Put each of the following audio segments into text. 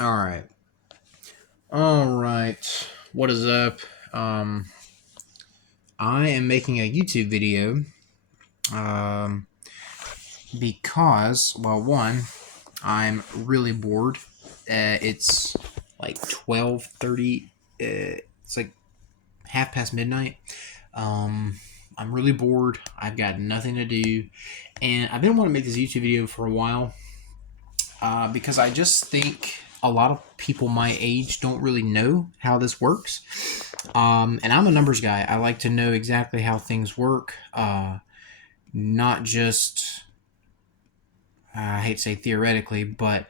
All right. All right. What is up? Um, I am making a YouTube video um, because, well, one, I'm really bored. It's like 12:30. It's like half past midnight. Um, I'm really bored. I've got nothing to do, and I've been wanting to make this YouTube video for a while. Because I just think a lot of people my age don't really know how this works. And I'm a numbers guy. I like to know exactly how things work, not just, I hate to say theoretically, but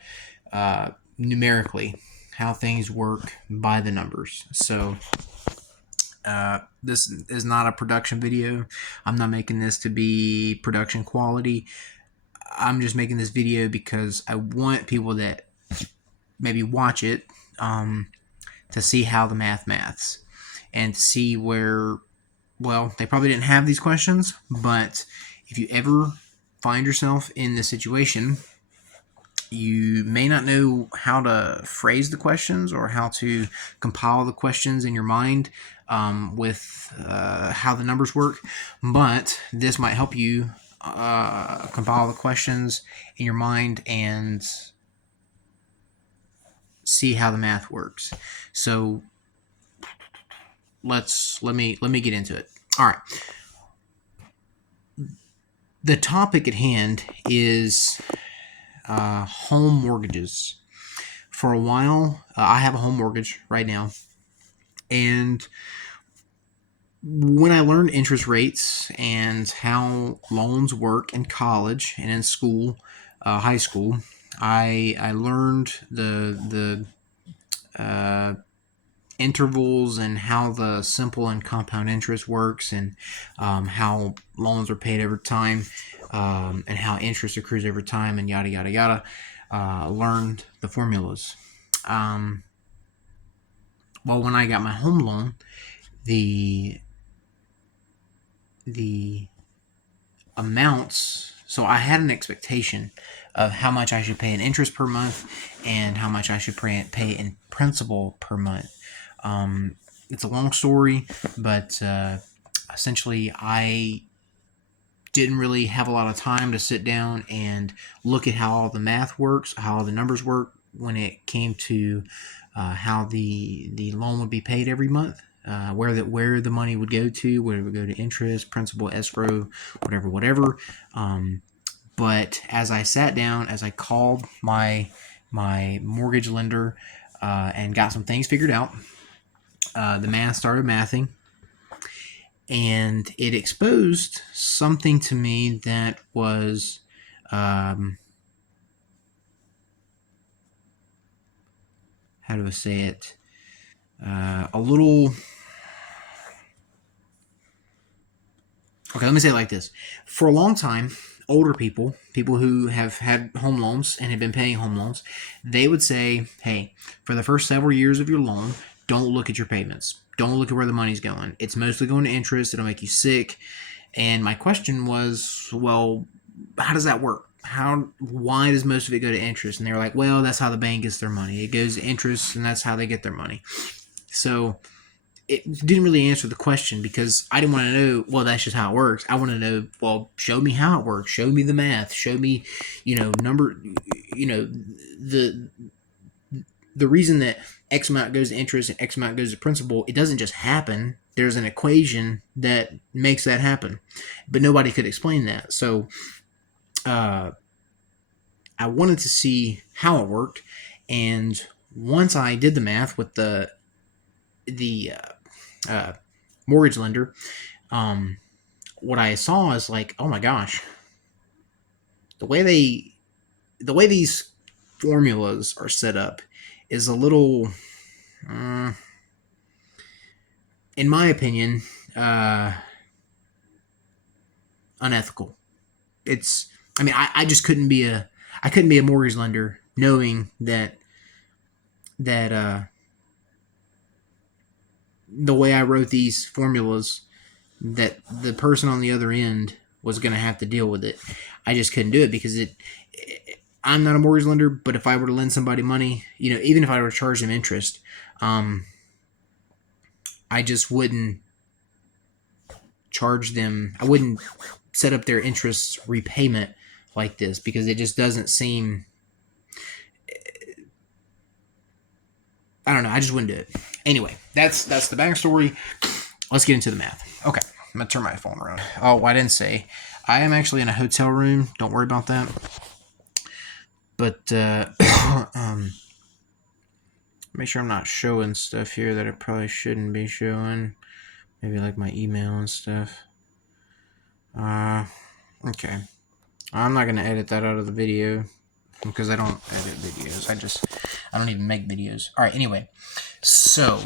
numerically, how things work by the numbers. So, this is not a production video. I'm not making this to be production quality. I'm just making this video because I want people that maybe watch it to see how the maths and see where, well, they probably didn't have these questions, but if you ever find yourself in this situation, you may not know how to phrase the questions or how to compile the questions in your mind with how the numbers work, but this might help you compile the questions in your mind and see how the math works. So let me get into it. All right. The topic at hand is home mortgages. For a while, I have a home mortgage right now, and when I learned interest rates and how loans work in college and in school, high school, I learned the intervals and how the simple and compound interest works, and how loans are paid over time, and how interest accrues over time, and yada yada yada. Learned the formulas. Um, well, when I got my home loan, the the amounts. So I had an expectation of how much I should pay in interest per month and how much I should pay in principal per month. It's a long story, but essentially, I didn't really have a lot of time to sit down and look at how all the math works, how all the numbers work when it came to how the loan would be paid every month. Where the money would go to, where it would go to interest, principal, escrow, whatever. But as I sat down, as I called my mortgage lender and got some things figured out, the math started mathing, and it exposed something to me that was how do I say it? A little. Okay, let me say it like this. For a long time, older people who have had home loans and have been paying home loans, they would say, hey, for the first several years of your loan, don't look at your payments. Don't look at where the money's going. It's mostly going to interest. It'll make you sick. And my question was, well, how does that work? Why does most of it go to interest? And they were like, well, that's how the bank gets their money. It goes to interest, and that's how they get their money. So it didn't really answer the question because I didn't want to know, well, that's just how it works. I want to know, well, show me how it works. Show me the math. Show me, number, the the reason that X amount goes to interest and X amount goes to principal, it doesn't just happen. There's an equation that makes that happen, but nobody could explain that. So uh, I wanted to see how it worked, and once I did the math with the mortgage lender, um, what I saw is like, oh my gosh, the way these formulas are set up is a little, uh, in my opinion, uh, unethical. It's, I mean, I just I couldn't be a mortgage lender knowing that the way I wrote these formulas, that the person on the other end was going to have to deal with it. I just couldn't do it because I'm not a mortgage lender, but if I were to lend somebody money, even if I were to charge them interest, I just wouldn't charge them. I wouldn't set up their interest repayment like this, because it just doesn't seem. I don't know. I just wouldn't do it. Anyway, that's the backstory. Let's get into the math. Okay, I'm gonna turn my phone around. Oh, I didn't say. I am actually in a hotel room. Don't worry about that. But make sure I'm not showing stuff here that I probably shouldn't be showing. Maybe like my email and stuff. Okay. I'm not gonna edit that out of the video, because I don't edit videos. I don't even make videos. All right. Anyway, so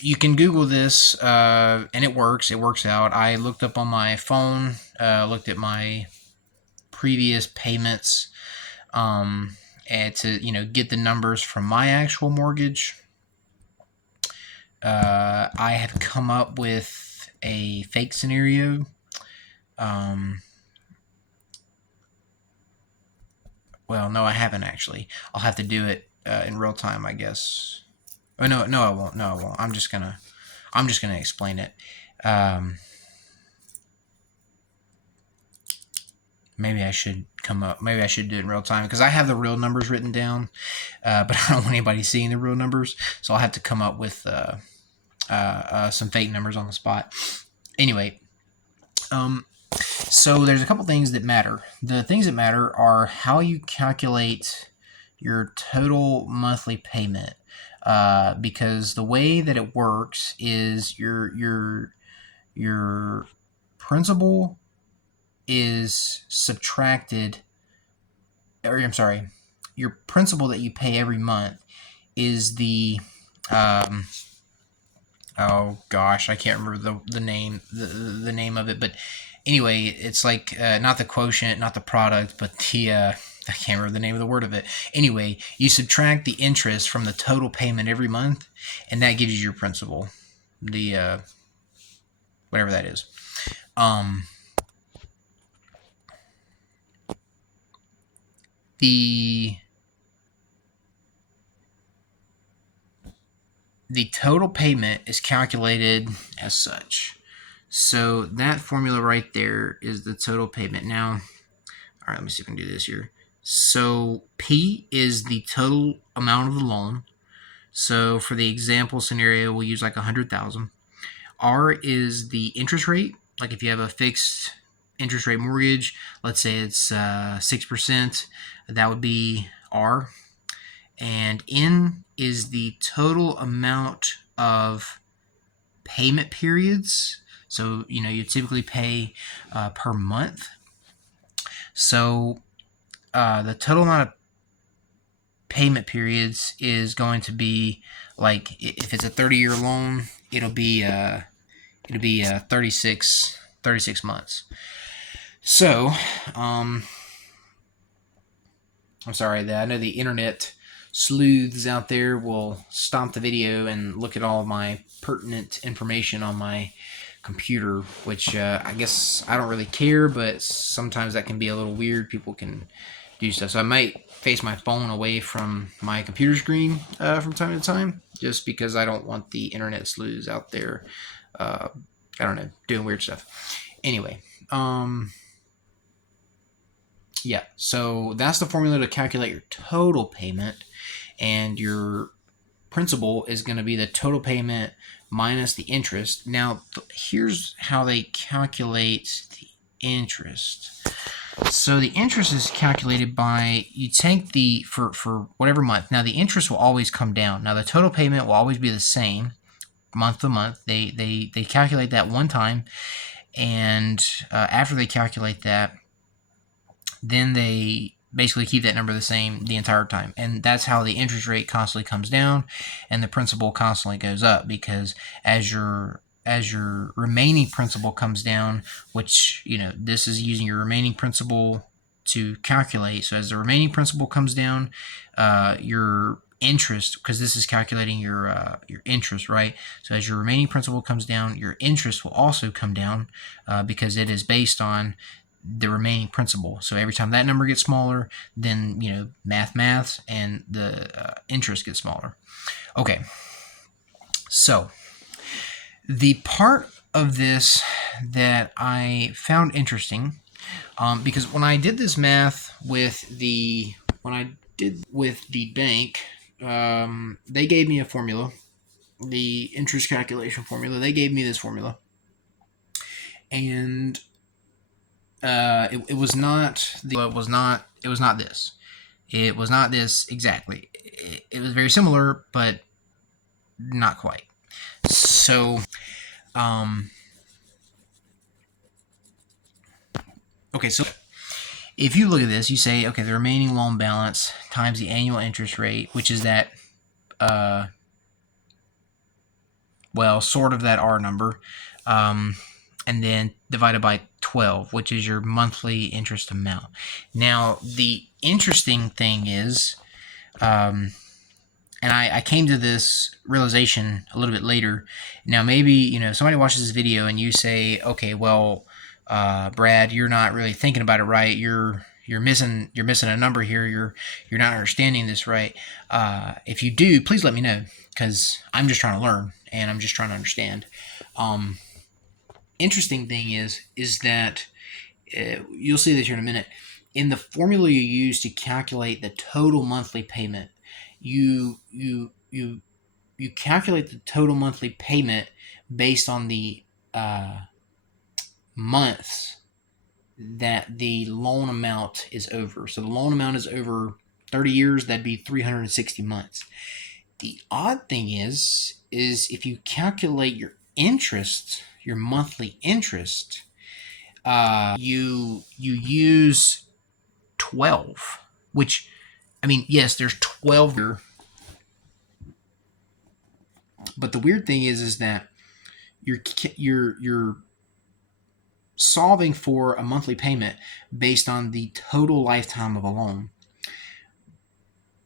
you can Google this, and it works. It works out. I looked up on my phone, looked at my previous payments, and to get the numbers from my actual mortgage. I have come up with a fake scenario. Well, no, I haven't actually. I'll have to do it in real time, I guess. Oh no, I won't. No, I won't. I'm just gonna explain it. Maybe I should Maybe I should do it in real time, because I have the real numbers written down, but I don't want anybody seeing the real numbers, so I'll have to come up with some fake numbers on the spot. Anyway, so there's a couple things that matter. The things that matter are how you calculate your total monthly payment, because the way that it works is your principal is subtracted, or I'm sorry, your principal that you pay every month is the oh gosh, I can't remember the name of it, but anyway, it's like not the quotient, not the product, but the I can't remember the name of the word of it. Anyway, you subtract the interest from the total payment every month, and that gives you your principal, the whatever that is. The total payment is calculated as such. So that formula right there is the total payment. Now, all right, let me see if I can do this here. So P is the total amount of the loan. So for the example scenario, we'll use like 100,000. R is the interest rate. Like if you have a fixed interest rate mortgage, let's say it's 6%, that would be R. And N is the total amount of payment periods. So, you typically pay per month. So, the total amount of payment periods is going to be, like, if it's a 30-year loan, it'll be 36 months. So, I'm sorry that I know the internet sleuths out there will stop the video and look at all my pertinent information on my computer, which I guess I don't really care, but sometimes that can be a little weird. People can do stuff, so I might face my phone away from my computer screen from time to time, just because I don't want the internet sleuths out there I don't know, doing weird stuff. Anyway, yeah, so that's the formula to calculate your total payment, and your principal is going to be the total payment minus the interest. Now, here's how they calculate the interest. So the interest is calculated by, you take the, for whatever month. Now, the interest will always come down. Now, the total payment will always be the same month to month. They calculate that one time, and after they calculate that, then they basically keep that number the same the entire time. And that's how the interest rate constantly comes down and the principal constantly goes up, because as your remaining principal comes down, which, this is using your remaining principal to calculate. So as the remaining principal comes down, your interest, because this is calculating your interest, right? So as your remaining principal comes down, your interest will also come down, because it is based on the remaining principal. So every time that number gets smaller, then, you know, maths, and the interest gets smaller. Okay, so the part of this that I found interesting, because when I did this math with the bank, they gave me a formula, the interest calculation formula. They gave me this formula, and it was not this. It was not this exactly. It was very similar, but not quite. So, okay, so if you look at this, you say, okay, the remaining loan balance times the annual interest rate, which is that, sort of that R number, and then divided by 12, which is your monthly interest amount. Now, the interesting thing is, and I came to this realization a little bit later. Now, maybe, you know, somebody watches this video and you say, okay, well, Brad, you're not really thinking about it right. You're missing a number here. You're not understanding this right. If you do, please let me know, because I'm just trying to learn and I'm just trying to understand. Interesting thing is that you'll see this here in a minute. In the formula you use to calculate the total monthly payment, you calculate the total monthly payment based on the months that the loan amount is over. So the loan amount is over 30 years, that'd be 360 months. The odd thing is if you calculate your interest, your monthly interest, you use 12, which, I mean, yes, there's 12 here, but the weird thing is that you're solving for a monthly payment based on the total lifetime of a loan.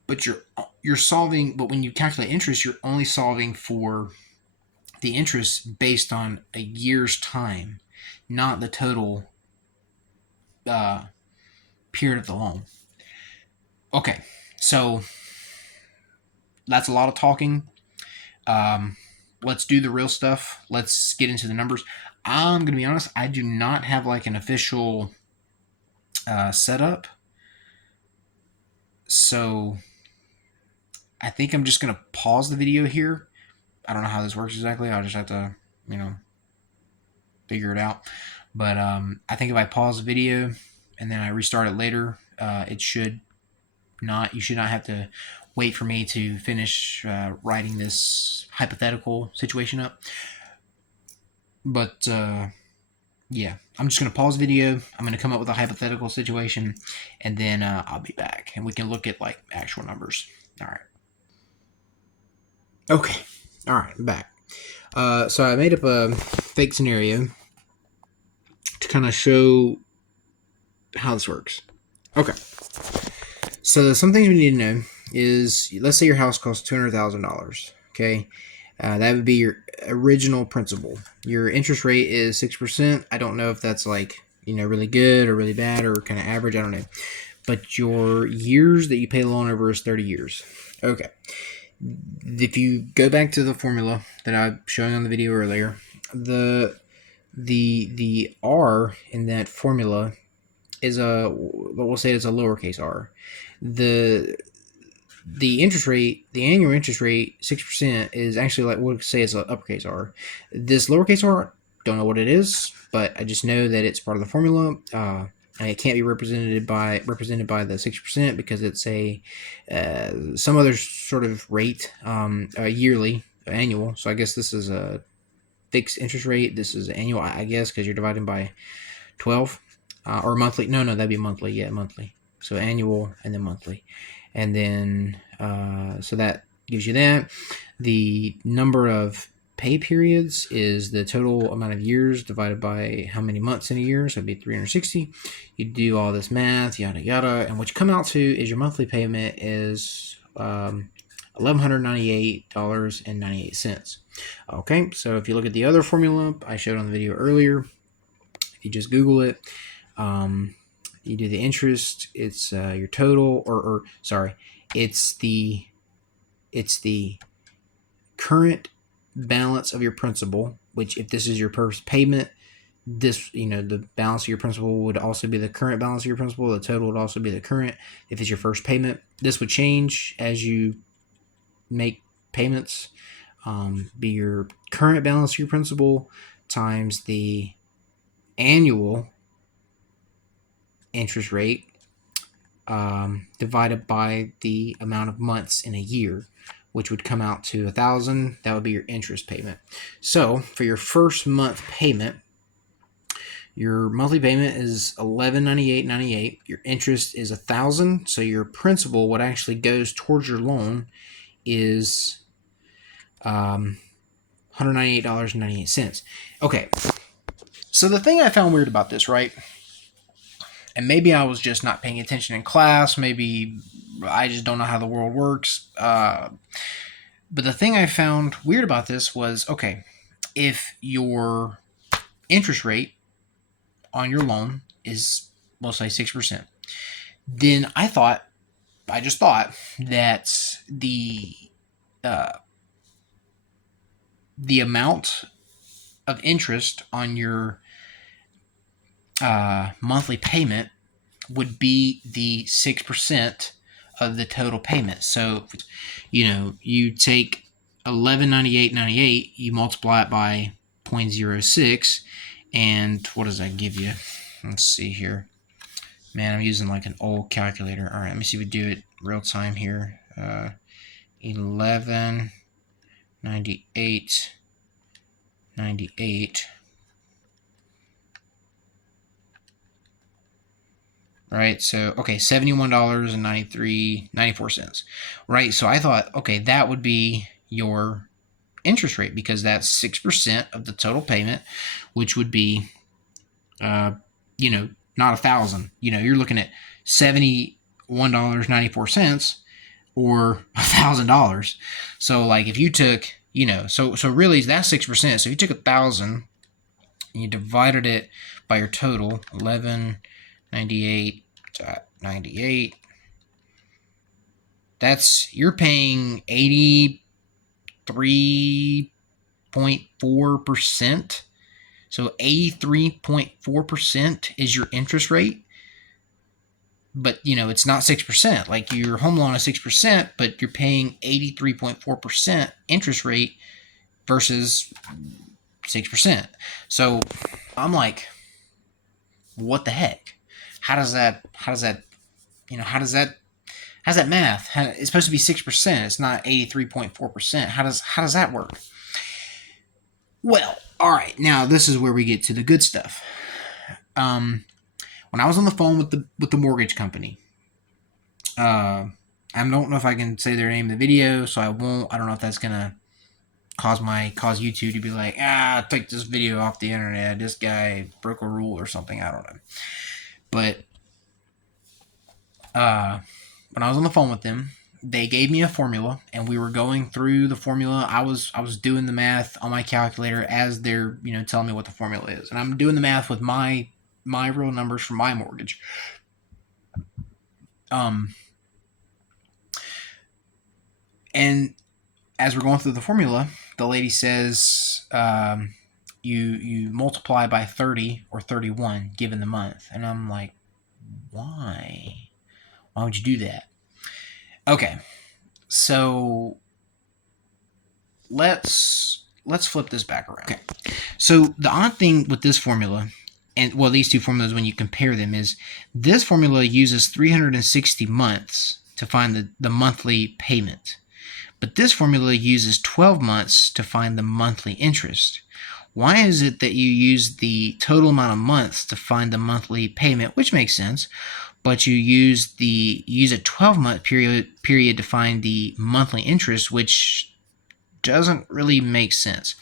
But you're solving, but when you calculate interest, you're only solving for the interest based on a year's time, not the total period of the loan. Okay, so that's a lot of talking. Let's do the real stuff. Let's get into the numbers. I'm going to be honest, I do not have like an official setup. So I think I'm just going to pause the video here. I don't know how this works exactly. I'll just have to, you know, figure it out. But I think if I pause the video and then I restart it later, you should not have to wait for me to finish writing this hypothetical situation up. But yeah, I'm just going to pause the video. I'm going to come up with a hypothetical situation, and then I'll be back, and we can look at like actual numbers. All right. Okay. All right, I'm back. So I made up a fake scenario to kind of show how this works. Okay. So some things we need to know is, let's say your house costs $200,000. Okay. That would be your original principal. Your interest rate is 6%. I don't know if that's like, you know, really good or really bad or kind of average. I don't know. But your years that you pay the loan over is 30 years. Okay. If you go back to the formula that I was showing on the video earlier, the R in that formula is we'll say it's a lowercase r. The interest rate, the annual interest rate, 6%, is actually, like, we'll say it's an uppercase R. This lowercase r, don't know what it is, but I just know that it's part of the formula. And it can't be represented by the 6% because it's some other sort of rate, yearly, annual. So I guess this is a fixed interest rate. This is annual, I guess, because you're dividing by 12, or monthly. No, that'd be monthly. Yeah, monthly. So annual and then monthly. And then, so that gives you that. The number of pay periods is the total amount of years divided by how many months in a year. So it'd be 360. You do all this math, yada, yada. And what you come out to is your monthly payment is $1,198.98. Okay, so if you look at the other formula I showed on the video earlier, if you just Google it, You do the interest, it's your total, or sorry, it's the current balance of your principal, which if this is your first payment, this, the balance of your principal would also be the current balance of your principal. The total would also be the current if it's your first payment. This would change as you make payments. Be your current balance of your principal times the annual interest rate divided by the amount of months in a year, which would come out to 1,000. That would be your interest payment. So for your first month payment, your monthly payment is $1198.98. Your interest is 1,000. So your principal, what actually goes towards your loan, is $198.98. Okay. So the thing I found weird about this, right? And maybe I was just not paying attention in class. Maybe I just don't know how the world works. But the thing I found weird about this was, okay, if your interest rate on your loan is, we'll say 6%, then I just thought that the amount of interest on your monthly payment would be the 6% of the total payment. So, you take $1198.98, you multiply it by 0.06, and what does that give you? Let's see here. Man, I'm using like an old calculator. All right, let me see if we do it real time here. 1198.98. Right, so, okay, $71.94. Right, so I thought, okay, that would be your interest rate because that's 6% of the total payment, which would be, not 1,000. You're looking at $71.94 or $1,000. So, like, if you took, so really that's 6%. So if you took 1,000 and you divided it by your total, 1198.98, you're paying 83.4%. So 83.4% is your interest rate. But, it's not 6%. Like, your home loan is 6%, but you're paying 83.4% interest rate versus 6%. So I'm like, what the heck? How does that math? It's supposed to be 6%. It's not 83.4%. How does that work? Well, all right. Now this is where we get to the good stuff. When I was on the phone with the mortgage company, I don't know if I can say their name in the video, so I won't. I don't know if that's gonna cause YouTube to be like, take this video off the internet. This guy broke a rule or something. I don't know. But when I was on the phone with them, they gave me a formula, and we were going through the formula. I was doing the math on my calculator as they're telling me what the formula is, and I'm doing the math with my real numbers for my mortgage. And as we're going through the formula, the lady says, you multiply by 30 or 31 given the month. And I'm like, why? Why would you do that? Okay, so let's flip this back around. Okay, so the odd thing with this formula, and these two formulas when you compare them, is this formula uses 360 months to find the monthly payment. But this formula uses 12 months to find the monthly interest. Why is it that you use the total amount of months to find the monthly payment, which makes sense, but you use a 12-month period to find the monthly interest, which doesn't really make sense?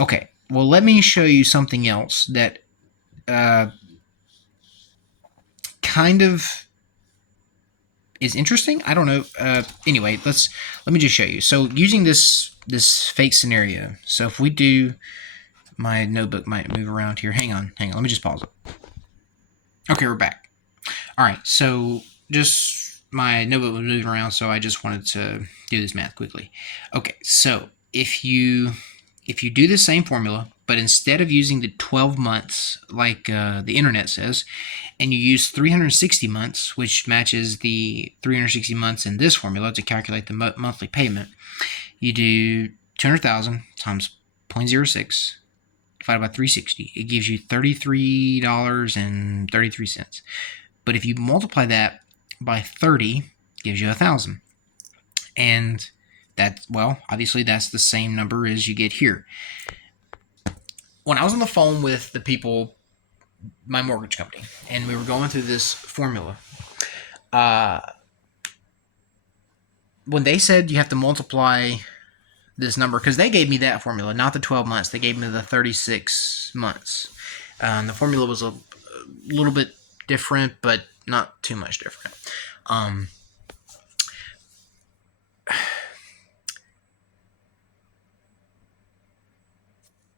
Okay, well, let me show you something else that kind of is interesting. I don't know. Anyway, let me just show you. So using this fake scenario. So if we do, my notebook might move around here. Hang on. Let me just pause it. Okay, we're back. All right, so just my notebook was moving around, so I just wanted to do this math quickly. Okay, so if you do the same formula, but instead of using the 12 months like the internet says, and you use 360 months, which matches the 360 months in this formula to calculate the monthly payment, you do 200,000 times 0.06 divided by 360. It gives you $33.33. But if you multiply that by 30, it gives you 1,000. And that, well, obviously that's the same number as you get here. When I was on the phone with the people, my mortgage company, and we were going through this formula, when they said you have to multiply this number, because they gave me that formula, not the 12 months, they gave me the 36 months. The formula was a little bit different, but not too much different.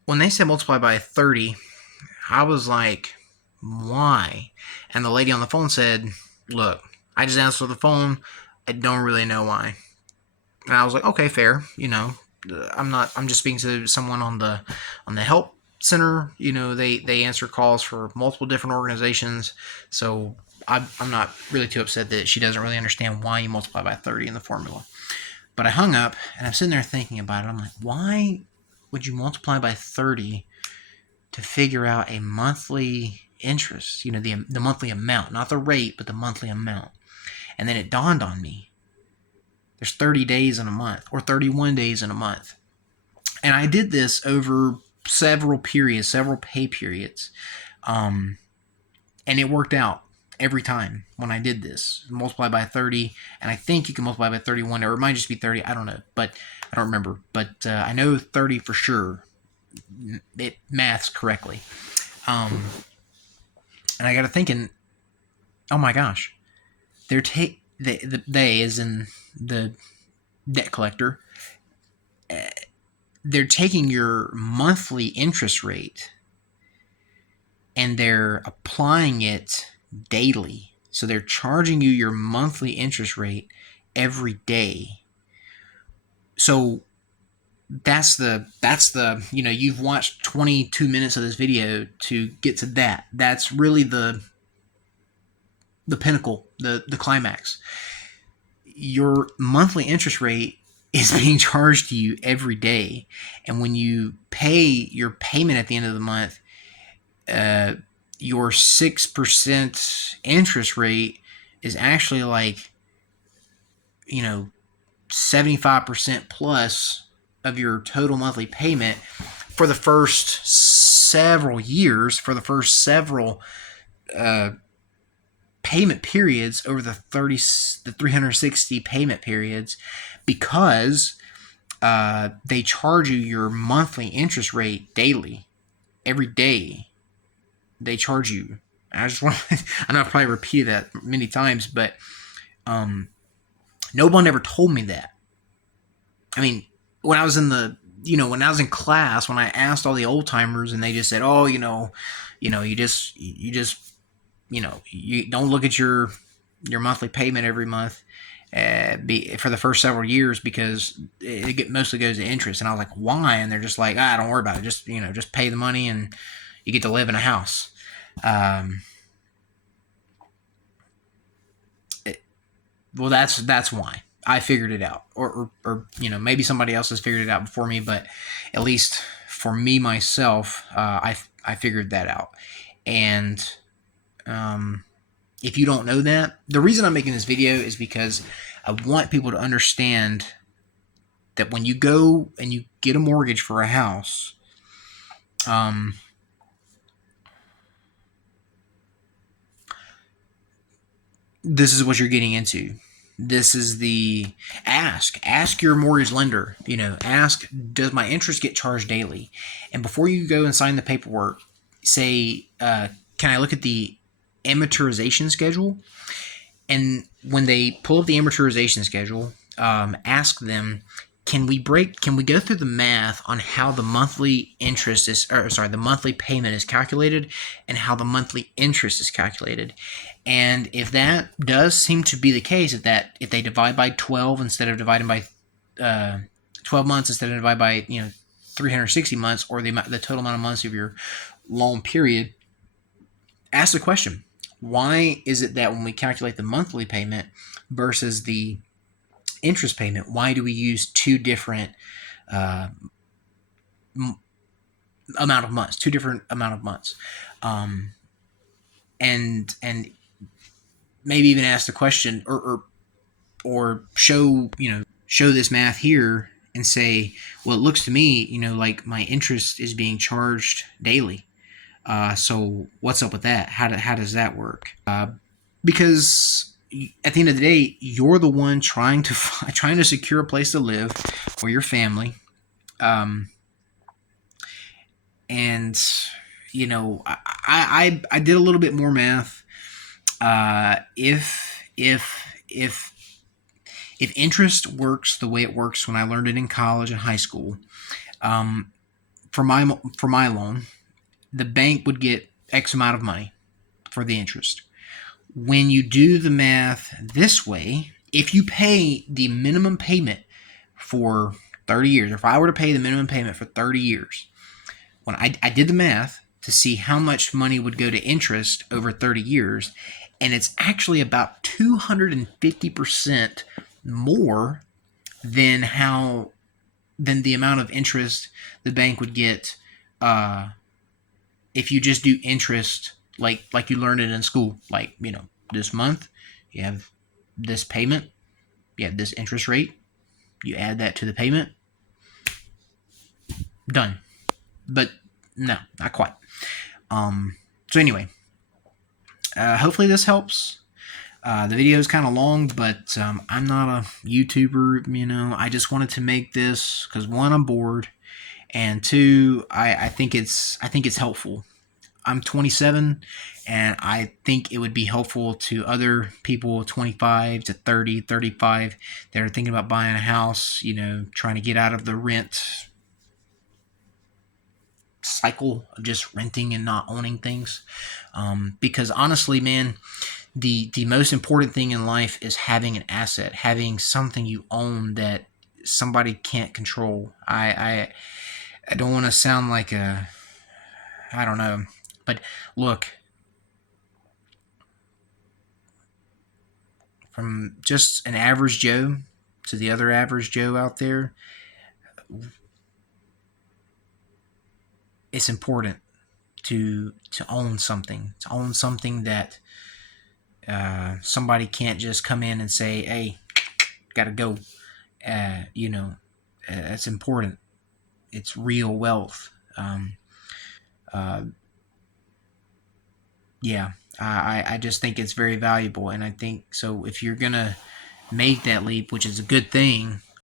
When they said multiply by 30, I was like, why? And the lady on the phone said, look, I just answered the phone. I don't really know why. And I was like, okay, fair. I'm just speaking to someone on the help center. They answer calls for multiple different organizations. So I'm not really too upset that she doesn't really understand why you multiply by 30 in the formula. But I hung up and I'm sitting there thinking about it. I'm like, why would you multiply by 30 to figure out a monthly interest? The monthly amount, not the rate, but the monthly amount. And then it dawned on me, there's 30 days in a month, or 31 days in a month. And I did this over several periods, several pay periods. And it worked out every time when I did this. Multiply by 30, and I think you can multiply by 31, or it might just be 30. I don't know, but I don't remember. But I know 30 for sure. It maths correctly. And I got to thinking, oh my gosh, they as in the debt collector, they're taking your monthly interest rate and they're applying it daily. So they're charging you your monthly interest rate every day. So that's the you've watched 22 minutes of this video to get to that. That's really the pinnacle, the climax. Your monthly interest rate is being charged to you every day, and when you pay your payment at the end of the month, your 6% interest rate is actually like 75% plus of your total monthly payment for the first several years, for the first several payment periods over the 360 payment periods, because they charge you your monthly interest rate daily. Every day they charge you. I just want I know I've probably repeated that many times, but no one ever told me that. I mean, when I was in class, when I asked all the old timers, and they just said, "Oh, you just you don't look at your monthly payment every month for the first several years because it mostly goes to interest." And I was like, "Why?" And they're just like, don't worry about it. Just pay the money and you get to live in a house." Well, that's why I figured it out, or maybe somebody else has figured it out before me, but at least for me myself, I figured that out. And if you don't know that, the reason I'm making this video is because I want people to understand that when you go and you get a mortgage for a house, this is what you're getting into. This is the ask your mortgage lender, ask, does my interest get charged daily? And before you go and sign the paperwork, say, can I look at the amortization schedule? And when they pull up the amortization schedule, ask them, can we go through the math on how the monthly interest is, or sorry, the monthly payment is calculated and how the monthly interest is calculated? And if that does seem to be the case, if they divide by 12 instead of dividing by 12 months instead of divided by 360 months, or the total amount of months of your loan period, ask the question: why is it that when we calculate the monthly payment versus the interest payment, why do we use two different uh, amount of months, um, and maybe even ask the question, or show this math here and say, well, it looks to me, like my interest is being charged daily. So what's up with that? How does that work? Because at the end of the day, you're the one trying to secure a place to live for your family, and I did a little bit more math. If interest works the way it works when I learned it in college and high school, um, for my loan, the bank would get X amount of money for the interest. When you do the math this way, if you pay the minimum payment for 30 years, or if I were to pay the minimum payment for 30 years, when I did the math to see how much money would go to interest over 30 years, and it's actually about 250% more than the amount of interest the bank would get if you just do interest like you learned it in school. Like, this month you have this payment, you have this interest rate, you add that to the payment, done. But no, not quite. So anyway, hopefully this helps. The video is kind of long, but I'm not a YouTuber. I just wanted to make this because, one, I'm bored, and two, I think it's helpful. I'm 27, and I think it would be helpful to other people 25 to 30, 35 that are thinking about buying a house, trying to get out of the rent cycle of just renting and not owning things. Because honestly, man, the most important thing in life is having an asset, having something you own that somebody can't control. I don't want to sound like I don't know, but look, from just an average Joe to the other average Joe out there, it's important to own something that somebody can't just come in and say, hey, gotta go. That's important. It's real wealth. Yeah, I just think it's very valuable, and I think so. If you're gonna make that leap, which is a good thing,